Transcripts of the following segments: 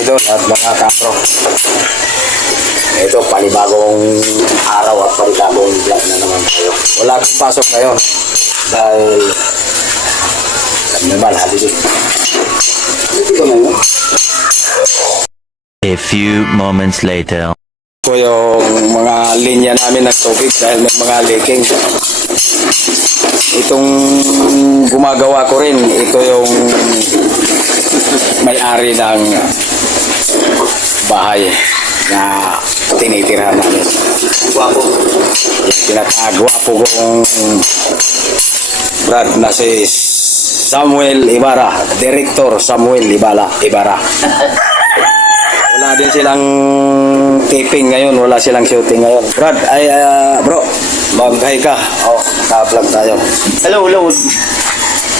idol at mga kapro. Ito, panibagong araw at panibagong vlog na naman tayo. Wala akong pasok ngayon dahil naman, haliday. Ito na yun. A few moments later. Ito yung mga linya namin ng tubig dahil may mga leaking. Itong gumagawa ko rin, ito yung may-ari ng bahay na tinitirhan namin. Gwapo. Yung pinakagwapo kong Brad na si Samuel Ibarra, Director Samuel Ibarra. Wala din silang taping ngayon, wala silang shooting ngayon. Brad, bro, mag-hi ka. Oh, naka-vlog tayo. Hello.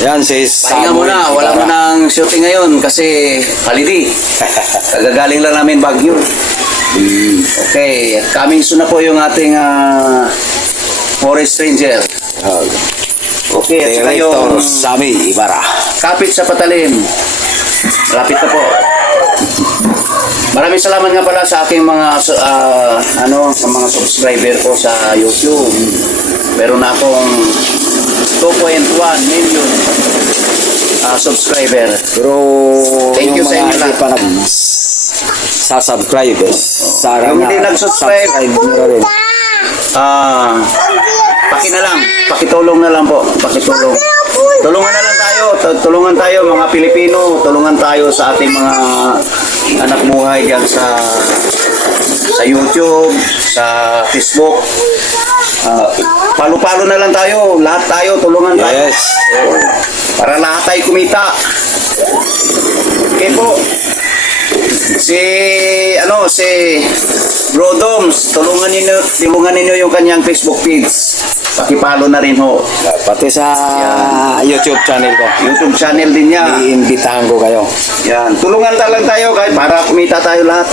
Yan si Pahinga Samuel muna, wala mo Ibarra. nang shooting ngayon kasi holiday. Kagagaling lang namin Baguio. Okay, coming soon na po yung ating Forest Ranger. Okay, at saka Director yung Sammy Ibarra. Kapit sa Patalim. Malapit na po. Maraming salamat nga pala sa aking mga sa mga subscriber ko sa YouTube. Meron na akong 2.1 million subscriber. Pero Thank you yung sa mga inyo hindi lahat. pa subscribe sana Yung hindi nag-subscribe, nyo rin. Pakitulong na lang po, pakitulong. Tulungan na lang tayo, tulungan tayo mga Pilipino, tulungan tayo sa ating mga anak buhay diyan sa YouTube, sa Facebook. Palo-palo na lang tayo, lahat tayo, tulungan tayo. Yes. Para lahat tayo kumita. Okay po. Si Bro Doms, tulungan ninyo yung kanyang Facebook page. Pakipalo na rin ho. Pati sa YouTube channel ko. YouTube channel din niya. Iimbitahan ko kayo. Yan. Tulungan lang tayo kahit para kumita tayo lahat.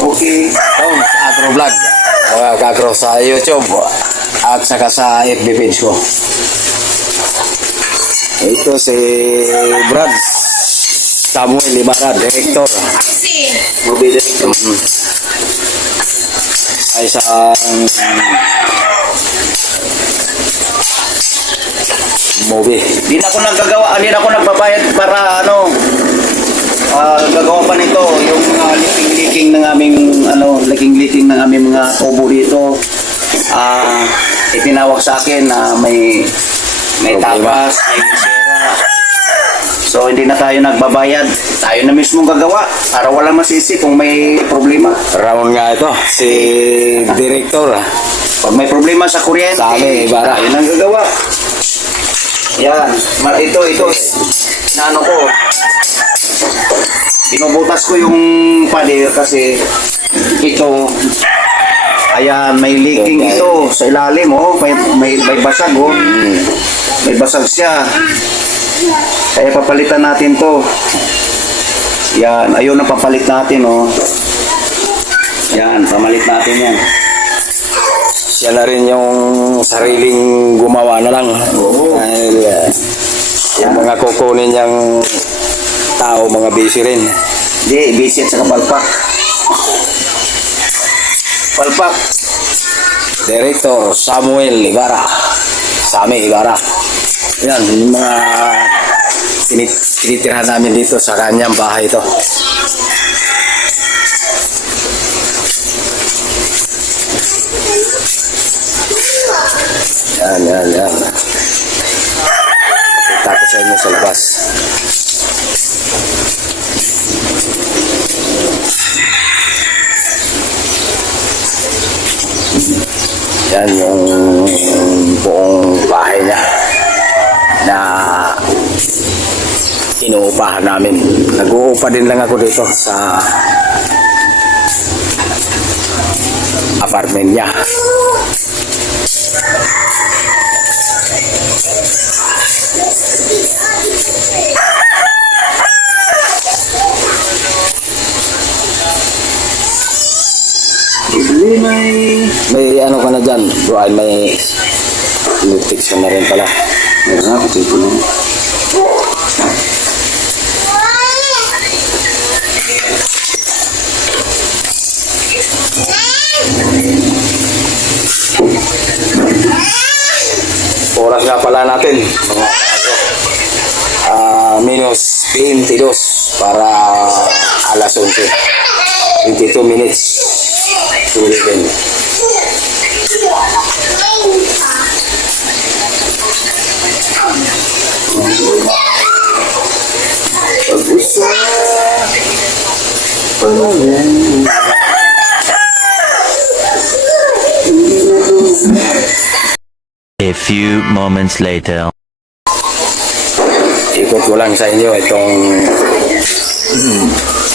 Okay. Ito, sa Agro Vlog. Mga kagro sa YouTube at saka sa FB page ko. Ito si Brad Samuel Ibarra, Director. Movie director. Ay sa movie. Hindi na ako nagbabayad para gagawa pa nito yung mga leaking ng aming mga tubo dito. Itinawag sa akin na may Problema. tapas, may sira. So hindi na tayo nagbabayad. Tayo na mismo gagawa para wala masisi kung may problema. Round nga ito, si Director. Pag may problema sa kuryente, Sabi, Ibarra. tayo nang gagawa. Yan. Ito. Nano ko. Binubutas ko yung pader kasi ito. Ayan, may leaking ito sa ilalim. Oh. May basag. Oh. May basag siya. Kaya papalitan natin to. Yan. Ayun ang papalit natin. Oh. Yan. Pamalit natin yan. Siya na rin yung sariling gumawa na lang. Oo. Dahil yung mga kukunin niyang tao, mga busy rin. Hindi, ibisit sa kapalpak. Palpak. Director Samuel Ibarra. Sammy Ibarra. Yan, yung mga tinitirhan namin dito sa kanyang bahay ito. Yan. Kita ko sa inyo sa labas. Yan yung buong bahay niya na inuupahan namin. Nag-uupa din lang ako dito sa apartment niya. May ano ka na dyan, bro, ay may lutiks ka na rin pala. Meron nga, kasi ito lang. oras nga pala natin, mga minus 22 para alas 11. 22 minutes to 11. A few moments later. Ikot ko lang sa inyo itong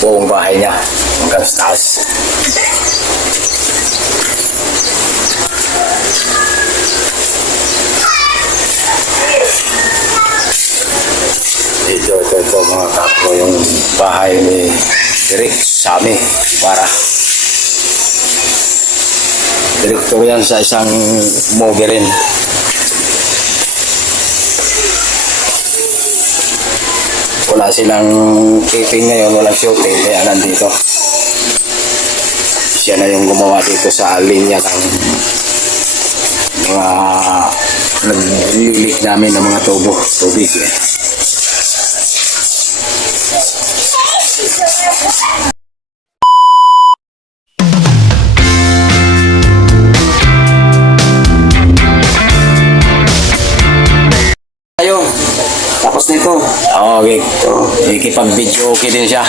buong bahay niya hanggang sa taas. Ito mga kapro yung bahay ni Eric Sami Ibarra. Direktor yan sa isang movie rin. Wala silang taping ngayon, walang shooting, kaya nandito. Siya na yung gumawa dito sa linya ng mga naglilik namin ng mga tubig. Tayo, tapos nito. Okay. Ikipag-video okay din siya.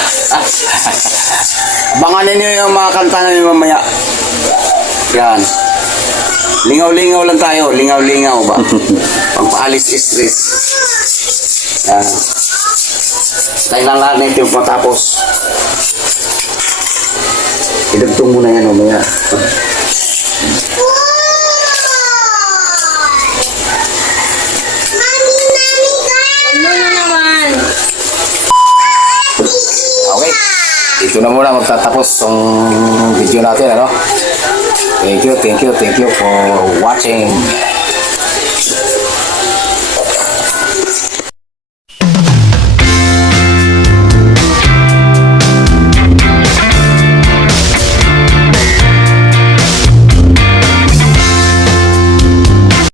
Banganin niyo yung mga kanta namin mamaya. Yan. Lingaw-lingaw lang tayo. Lingaw-lingaw ba? Pagpaalis stress. Yan. Tayo lang lahat na ito yung matapos. Idagtong mo na yan mamaya. Okay. Dito na muna magtatapos ang video natin, ano? Thank you for watching.